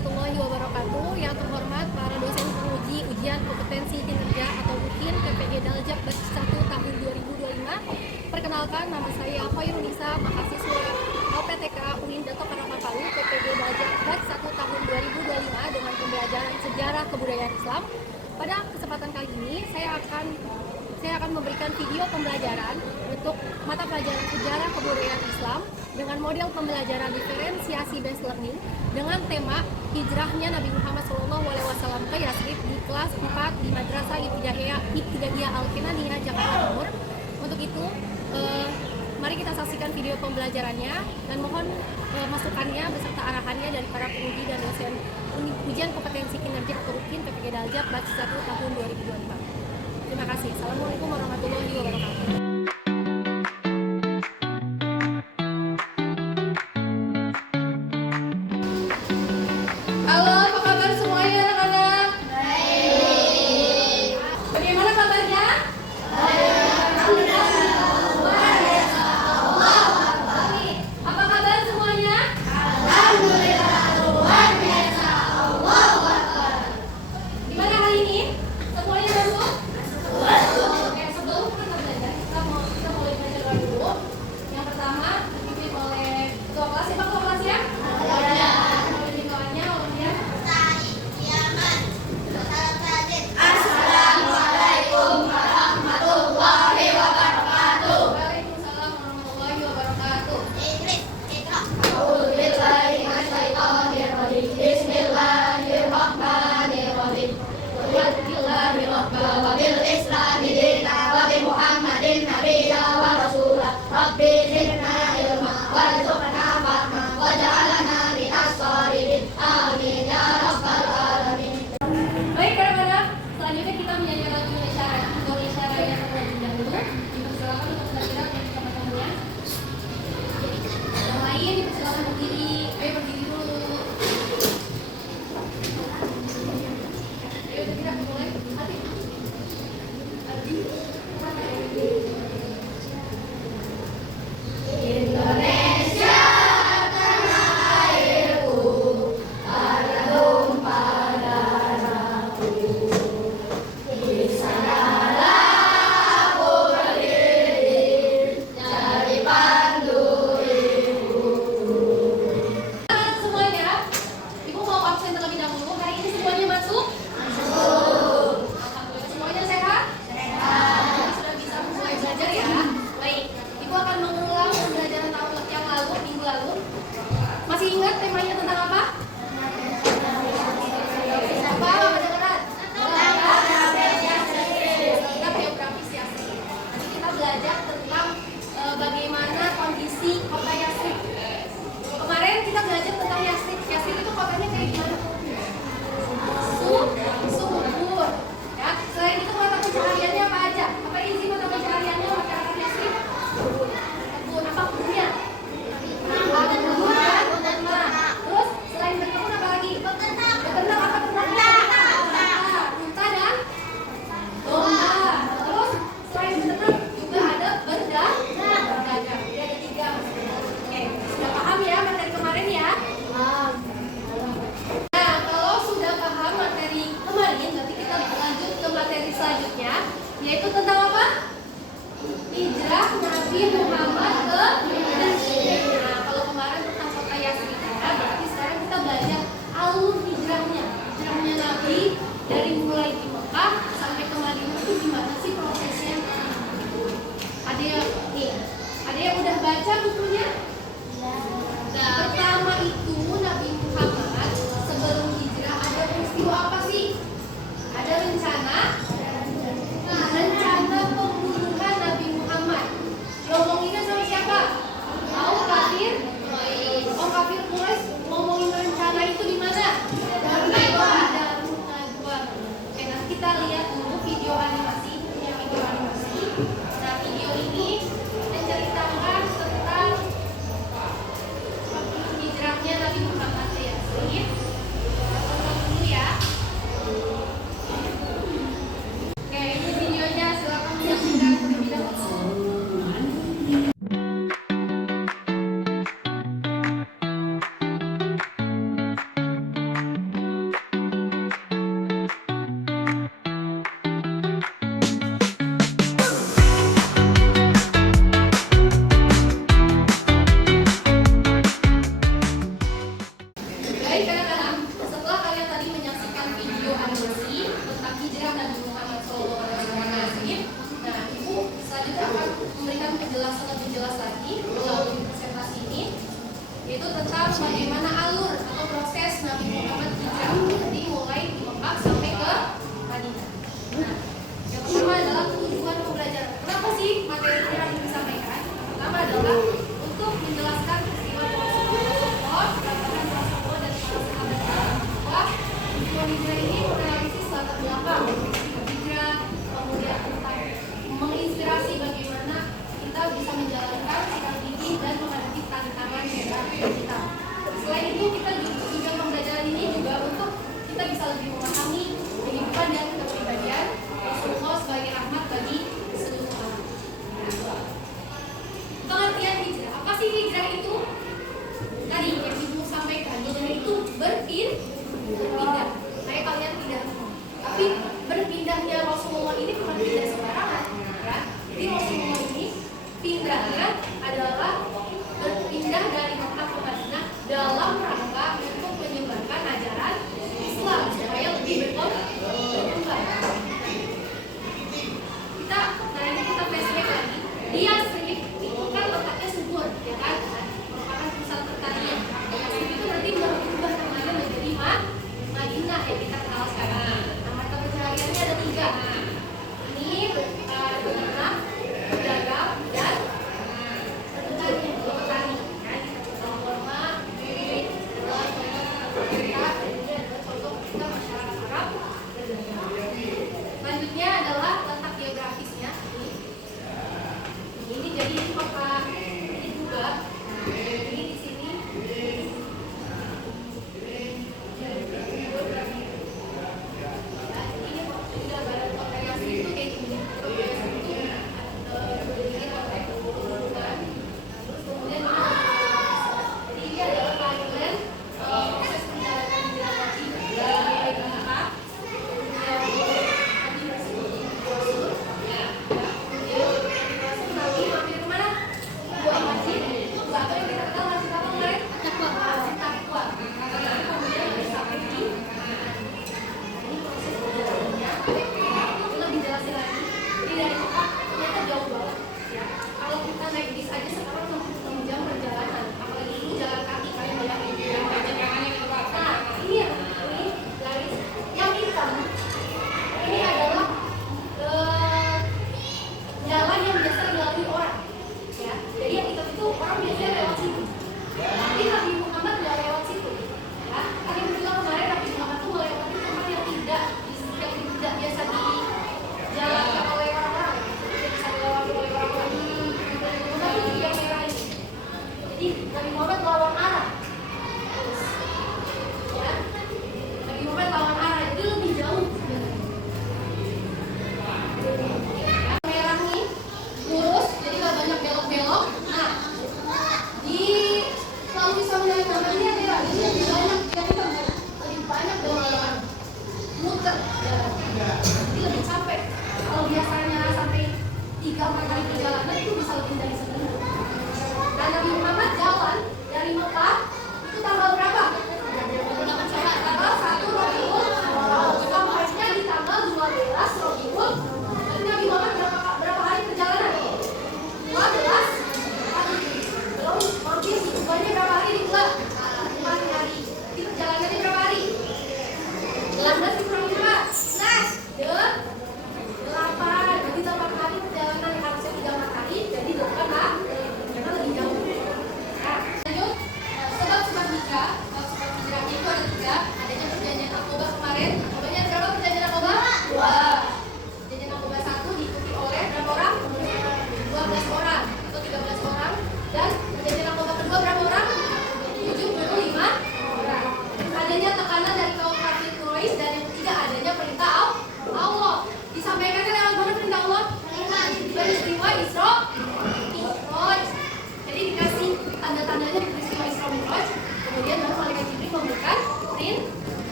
warahmatullahi wabarakatuh. Yang terhormat para dosen penguji ujian kompetensi kinerja atau UKIN PPG Daljak batch 1 tahun 2025. Perkenalkan, nama saya Khairunisa, mahasiswa LPTK UIN Dato Paru PPG Daljak batch 1 tahun 2025 dengan pembelajaran sejarah kebudayaan Islam. Pada kesempatan kali ini saya akan memberikan video pembelajaran untuk mata pelajaran sejarah kebudayaan Islam dengan model pembelajaran diferensiasi based learning dengan tema hijrahnya Nabi Muhammad SAW ke Yasrib di kelas 4 di Madrasah Ibtidaiyah Al-Kinaniyah Jakarta Timur. Untuk itu, mari kita saksikan video pembelajarannya dan mohon masukannya beserta arahannya dari para penguji dan dosen ujian kompetensi kinerja atau UKIN PPG Daljak batch 1 tahun 2025. Terima kasih. Assalamualaikum warahmatullahi wabarakatuh. Halo, apa kabar semuanya anak-anak? Baik. Bagaimana kabarnya? Apa kabar semuanya? Gimana hari ini? Semuanya masuk? Oke, sebelum kita belajar, kita mulai belajar dulu. Yang pertama dipimpin oleh ketua kelas. Siapa ketua kelas ya? Dipimpin olehnya oleh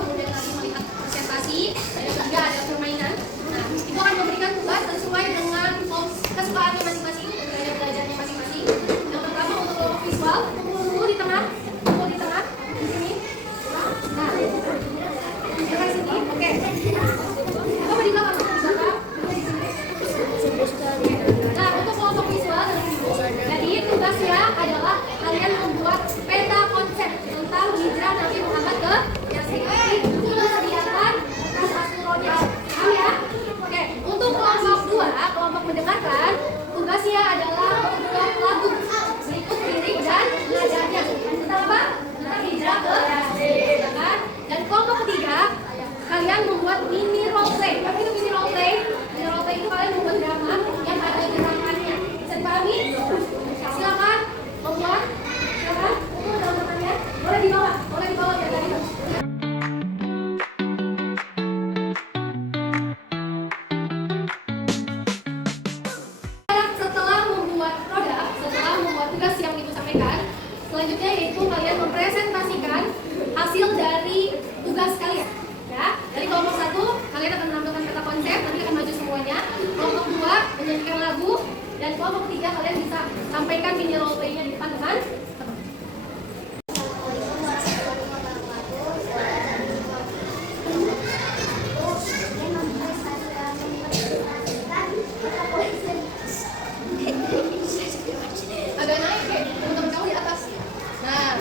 kemudian lagi melihat presentasi, dan yang ketiga ada permainan. Nah, ibu akan memberikan tugas sesuai dengan kesukaannya masing-masing, gaya belajarnya masing-masing. Yang pertama untuk kelompok visual, kumpul dulu di tengah, di sini. Nah, di sini, oke. Coba di belakang, Nah, untuk kelompok visual, jadi tugasnya adalah kalian membuat peta konsep tentang hijrah Nabi Muhammad ke Yasrib. Itu disediakan kertas astronnya. Ya. Oke, untuk kelompok 2, kelompok mendengarkan, tugasnya adalah membuat lagu berikut lirik dan nadanya tentang apa? Tentang hijrah ke Yasrib. Dan kelompok ketiga, kalian membuat mini role play. Apa itu mini role play? Mini role play itu kalian membuat drama yang ada gerakannya. Bisa dipahami? Silakan membuat. Silakan. Itu dalam pertanyaan. Boleh dibawa ya tadi. Setelah membuat tugas yang ibu sampaikan, selanjutnya yaitu kalian mempresentasikan hasil dari tugas kalian. Ya, dari kelompok 1 kalian akan menampilkan peta konsep, nanti akan maju semuanya. Kelompok 2 menyanyikan lagu, dan kelompok 3 kalian bisa sampaikan mini role play-nya di depan teman. Agak naik deh, teman-teman kamu di atas. Nah,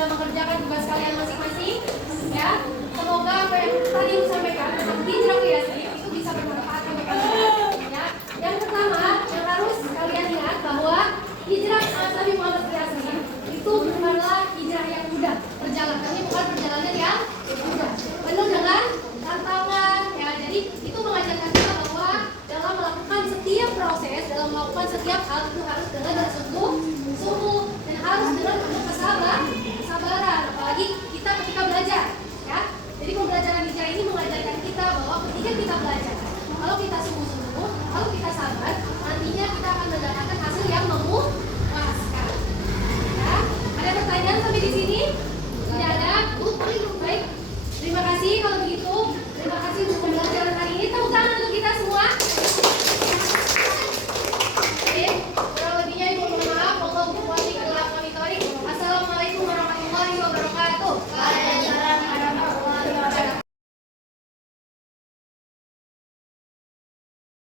mengerjakan tugas kalian masing-masing, ya. Semoga apa yang tadi aku sampaikan tentang hijrah ke Yasrib itu bisa bermanfaat untuk kalian. Ya. Yang pertama, yang harus kalian ingat bahwa hijrah Nabi Muhammad ke Yasrib itu bukanlah hijrah yang mudah berjalan. Kami bukan perjalanan yang mudah, penuh dengan tantangan. Ya, jadi itu mengajarkan kita bahwa dalam melakukan setiap proses, dalam melakukan setiap hal itu harus dengan sungguh-sungguh dan harus dengan penuh kesabaran. Apalagi kita ketika belajar, ya. Jadi pembelajaran hijrah ini mengajarkan kita bahwa ketika kita belajar, kalau kita sungguh-sungguh